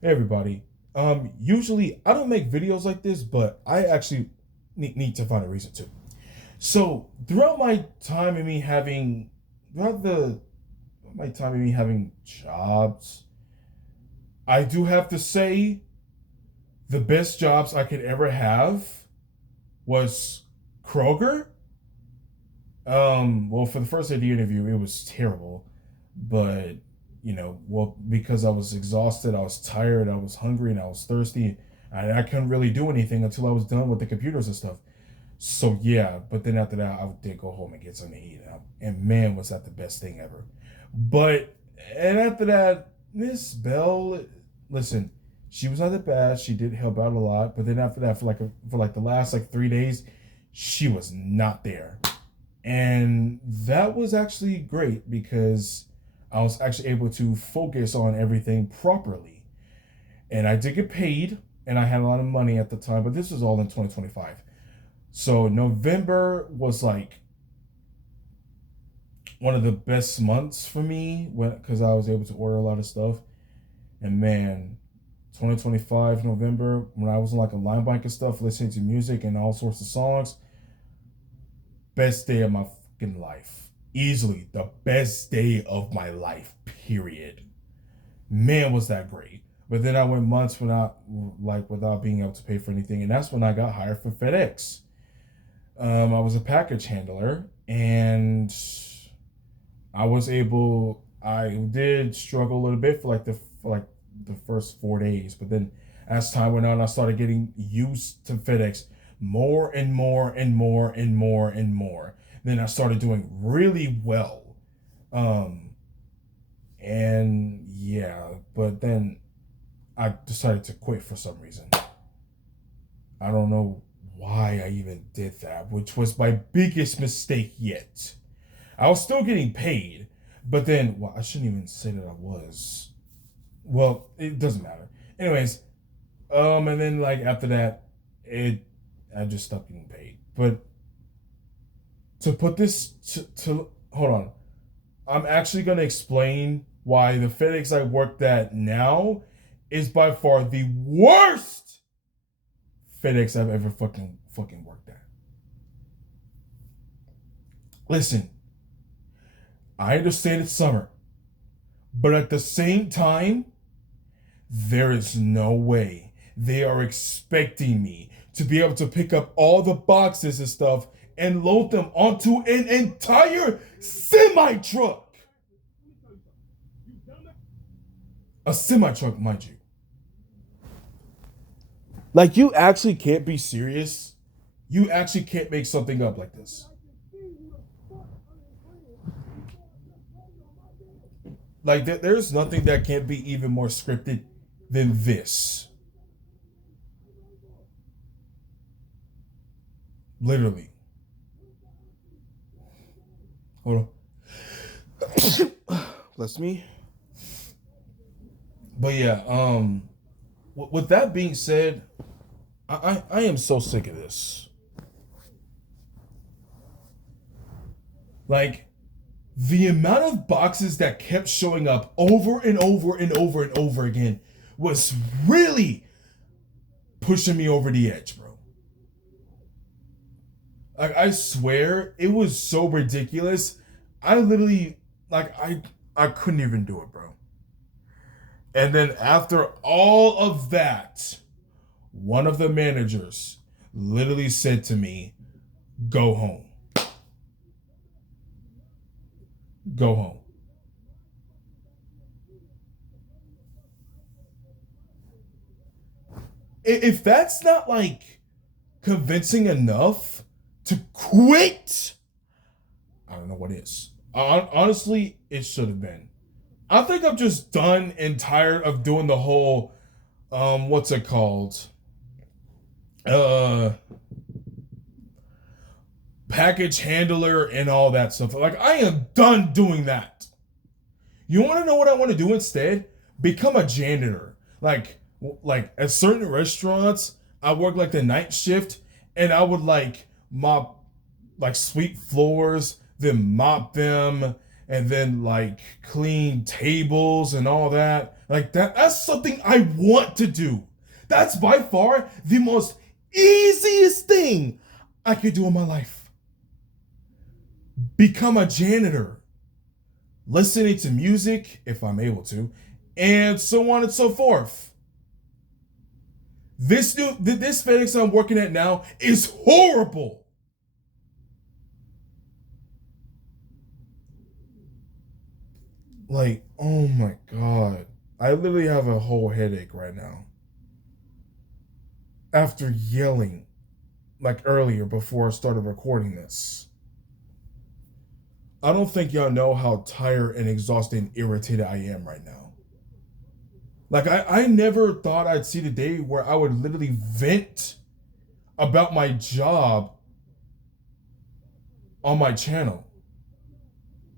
Hey everybody. Usually I don't make videos like this, but I actually need to find a reason to. So throughout my time in me having throughout the my time in me having jobs, I do have to say the best jobs I could ever have was Kroger. Well, for the first day of the interview, it was terrible, but because I was exhausted, I was tired, I was hungry, and I was thirsty, and I couldn't really do anything until I was done with the computers and stuff. So yeah, but then after that, I did go home and get something to eat, and man, was that the best thing ever. But and after that, Miss Bell, listen, she was not that bad. She did help out a lot, but then after that, for like the last like 3 days, she was not there. And that was actually great because I was actually able to focus on everything properly. And I did get paid and I had a lot of money at the time, but this was all in 2025. So November was like one of the best months for me because I was able to order a lot of stuff. And man, 2025 November when I was on like a line bike and stuff, listening to music and all sorts of songs, best day of my fucking life. Easily the best day of my life, period. Man, was that great. But then I went months without being able to pay for anything, and that's when I got hired for FedEx. I was a package handler, and I did struggle a little bit for like the first 4 days, but then as time went on, I started getting used to FedEx more and more and more and more and more. Then I started doing really well. Um, and yeah, but then I decided to quit for some reason. I don't know why I even did that, which was my biggest mistake yet. I was still getting paid, but then, well, I shouldn't even say that I was. Well, it doesn't matter. Anyways, and then like after that, it I just stopped getting paid. But to put this to hold on, I'm actually gonna explain why the FedEx I worked at now is by far the worst FedEx I've ever fucking worked at. Listen, I understand it's summer, but at the same time, there is no way they are expecting me to be able to pick up all the boxes and stuff and load them onto an entire semi truck. A semi truck, mind you. Like, you actually can't be serious. You actually can't make something up like this. Like, there's nothing that can't be even more scripted than this. Literally. Hold on. Bless me. But yeah, with that being said, I am so sick of this. Like, the amount of boxes that kept showing up over and over and over and over again was really pushing me over the edge, bro. Like, I swear it was so ridiculous. I literally I couldn't even do it, bro. And then after all of that, one of the managers literally said to me, "Go home. Go home." If that's not like convincing enough to quit, I don't know what is. Honestly, it should have been. I think I'm just done and tired of doing the whole what's it called? Uh Package handler and all that stuff. Like, I am done doing that. You want to know what I want to do instead? Become a janitor. Like at certain restaurants, I work like the night shift and I would like mop, like sweep floors, then mop them, and then like clean tables and all that. Like that's something I want to do. That's by far the most easiest thing I could do in my life. Become a janitor, listening to music if I'm able to, and so on and so forth. This FedEx I'm working at now is horrible. Like, oh my god. I literally have a whole headache right now. After yelling like earlier before I started recording this. I don't think y'all know how tired and exhausted and irritated I am right now. Like I never thought I'd see the day where I would literally vent about my job on my channel.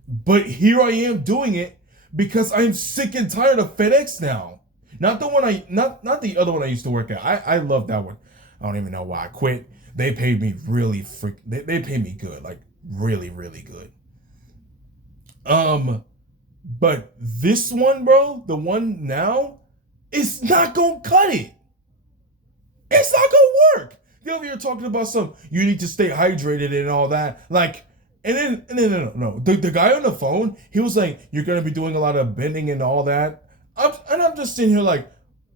But here I am doing it because I'm sick and tired of FedEx now. Not the one I not the other one I used to work at. I love that one. I don't even know why I quit. They paid me really they paid me good, like really, really good. Um, but this one, bro, the one now, it's not gonna cut it. It's not gonna work. They're over here talking about some you need to stay hydrated and all that. Like, and then no. The guy on the phone, he was like, you're gonna be doing a lot of bending and all that. I'm just sitting here like,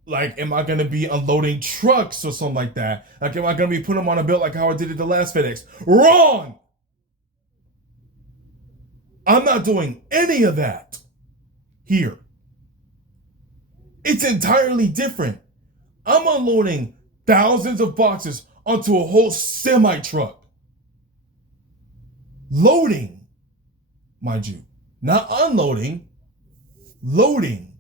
am I gonna be unloading trucks or something like that? Like, am I gonna be putting them on a belt like how I did at the last FedEx? Wrong! I'm not doing any of that here. It's entirely different. I'm unloading thousands of boxes onto a whole semi truck. Loading, mind you, not unloading, loading.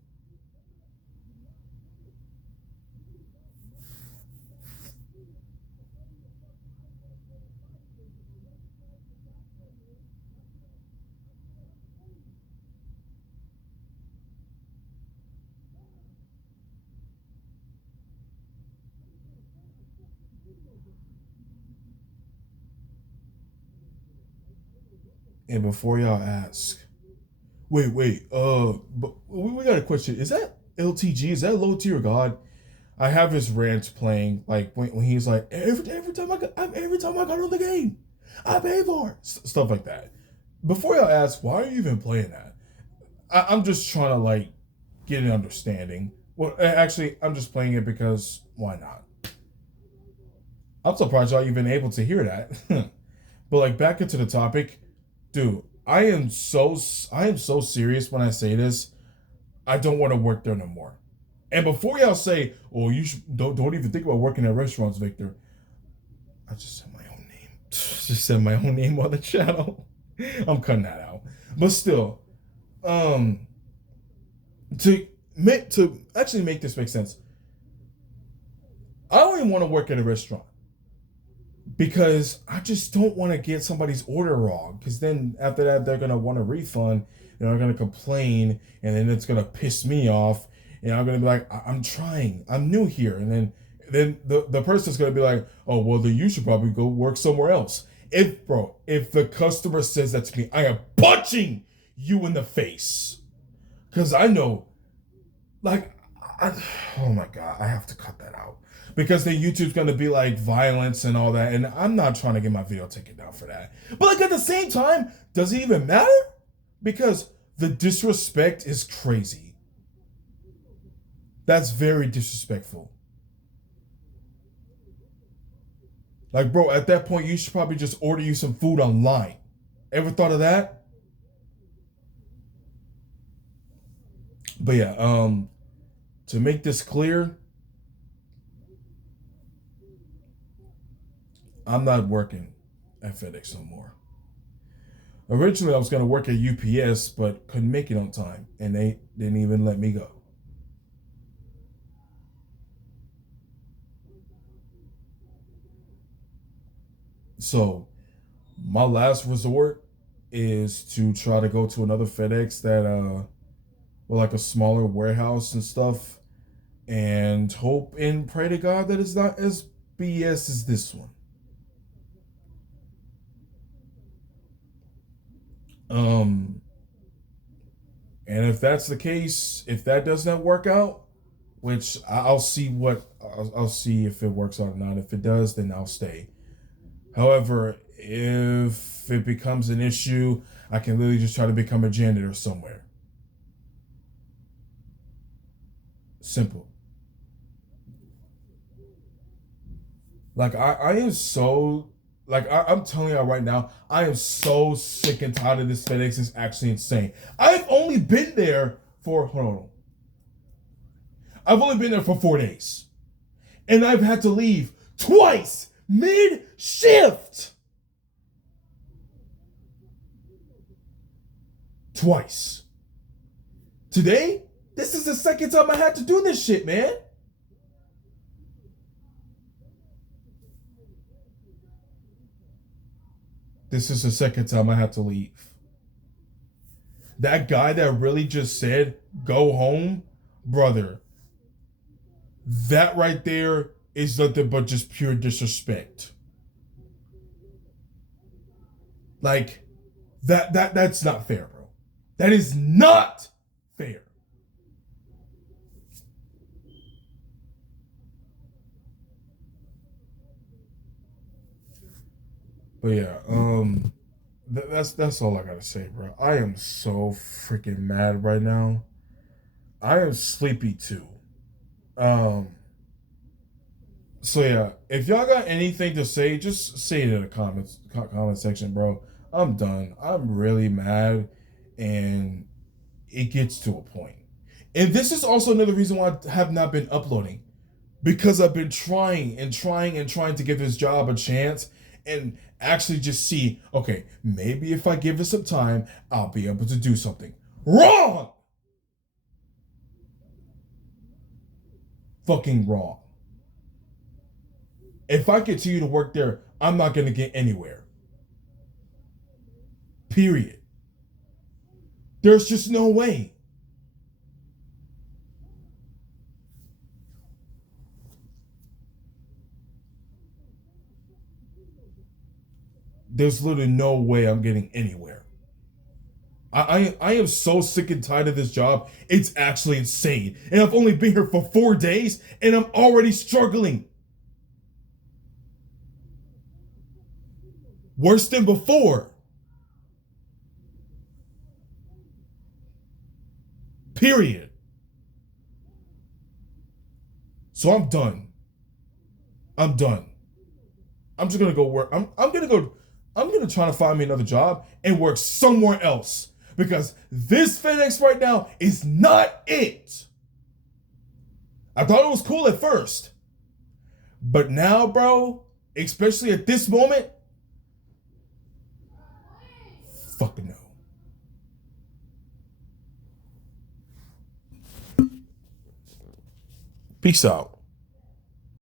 And before y'all ask, wait, but we got a question. Is that LTG? Is that low tier God? I have his rant playing, like when he's like, every time I got on the game, I pay for it. Stuff like that. Before y'all ask, why are you even playing that? I'm just trying to like get an understanding. Well, actually, I'm just playing it because why not? I'm surprised y'all even able to hear that. But like back into the topic, dude, I am so serious when I say this. I don't want to work there no more. And before y'all say, "Oh, you don't even think about working at restaurants, Victor," I just said my own name. Just said my own name on the channel. I'm cutting that out. But still, um, to actually make this make sense, I don't even want to work at a restaurant because I just don't want to get somebody's order wrong. Because then after that, they're gonna want a refund and they're gonna complain, and then it's gonna piss me off, and I'm gonna be like, I'm trying, I'm new here, and then the person's gonna be like, oh well, then you should probably go work somewhere else. If the customer says that to me, I am punching you in the face, because I know, like, I, oh my god, I have to cut that out because then YouTube's gonna be like violence and all that, and I'm not trying to get my video taken down for that. But like at the same time, does it even matter? Because the disrespect is crazy. That's very disrespectful. Like, bro, at that point, you should probably just order you some food online. Ever thought of that? But yeah, to make this clear, I'm not working at FedEx no more. Originally, I was gonna work at UPS, but couldn't make it on time, and they didn't even let me go. So, my last resort is to try to go to another FedEx that well, like a smaller warehouse and stuff, and hope and pray to God that it's not as BS as this one. Um, And if that's the case, if that does not work out, which I'll see I'll see if it works out or not. If it does, then I'll stay. However, if it becomes an issue, I can literally just try to become a janitor somewhere. Simple. Like I am so I'm telling you right now, I am so sick and tired of this FedEx. It's actually insane. I've only been there for hold on. I've only been there for 4 days. And I've had to leave twice mid shift. Twice. Today, this is the second time I had to do this shit, man. This is the second time I had to leave. That guy that really just said, go home, brother, that right there is nothing but just pure disrespect. Like, that's not fair, bro. That is not fair. But yeah, that's all I gotta say, bro. I am so freaking mad right now. I am sleepy too. Um, so yeah, if y'all got anything to say, just say it in the comment section, bro. I'm done. I'm really mad, and it gets to a point. And this is also another reason why I have not been uploading because I've been trying and trying and trying to give this job a chance and actually just see, okay, maybe if I give it some time, I'll be able to do something. Wrong! Fucking wrong. If I continue to work there, I'm not going to get anywhere. Period. There's just no way. There's literally no way I'm getting anywhere. I am so sick and tired of this job. It's actually insane. And I've only been here for 4 days and I'm already struggling. Worse than before. Period. So I'm done. I'm done. I'm just gonna go work. I'm gonna try to find me another job and work somewhere else because this FedEx right now is not it. I thought it was cool at first, but now, bro, especially at this moment, fucking no. Peace out.